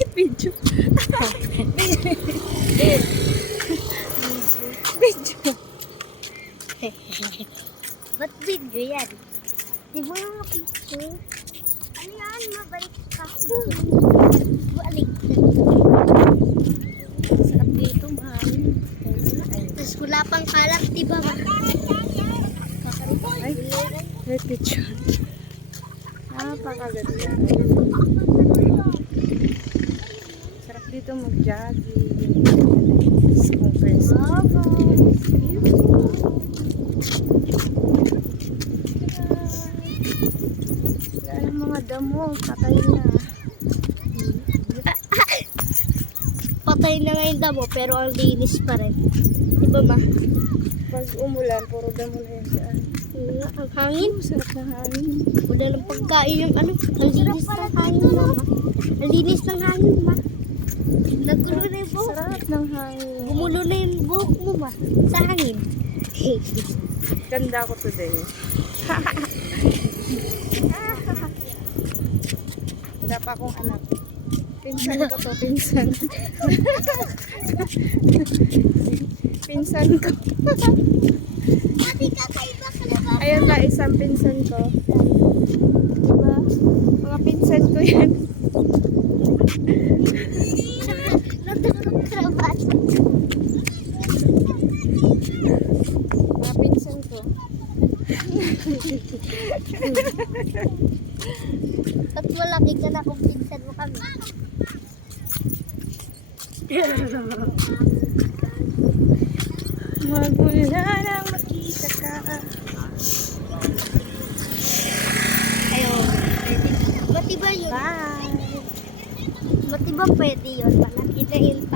Bakit video? Video. Ba't video yan? Di ba nga picture? Ano yan? Mabalik ka. Balik. Sarap dito, mahal. Tapos wala pang kalat, di ba? Ay, wait, picture. Napakaganda. Sarap dito mag-jogging. Conference. Wala ng mga damo. Patay na. Patay na nga yung damo, pero ang linis pa rin. Di ba ma? Pag umulan, puro damo na yan dyan. Ang hangin. Sarap na hangin. Wala ng pagkain ng ano. Ang linis ng hangin ma. Ang linis ng hangin ma. Nagulo na yung buhok. Sarap ng hangin. Gumulo na yung buhok mo ma. Sa hangin. Ganda ko today. Wala pa akong anak. Pinsan ko to, pinsan. Pinsan ko. Ate kakaiba ka na ba? Ayan ba, isang pinsan ko. Diba? Mga pinsan ko yan. Nagkakakrabat. Mga pinsan ko. At malaki ka na kung pinsan mo kami. Magmula nang makita ka. Ayun. Matiba yun. Bye! Matiba pwede yun. Malaki na yun.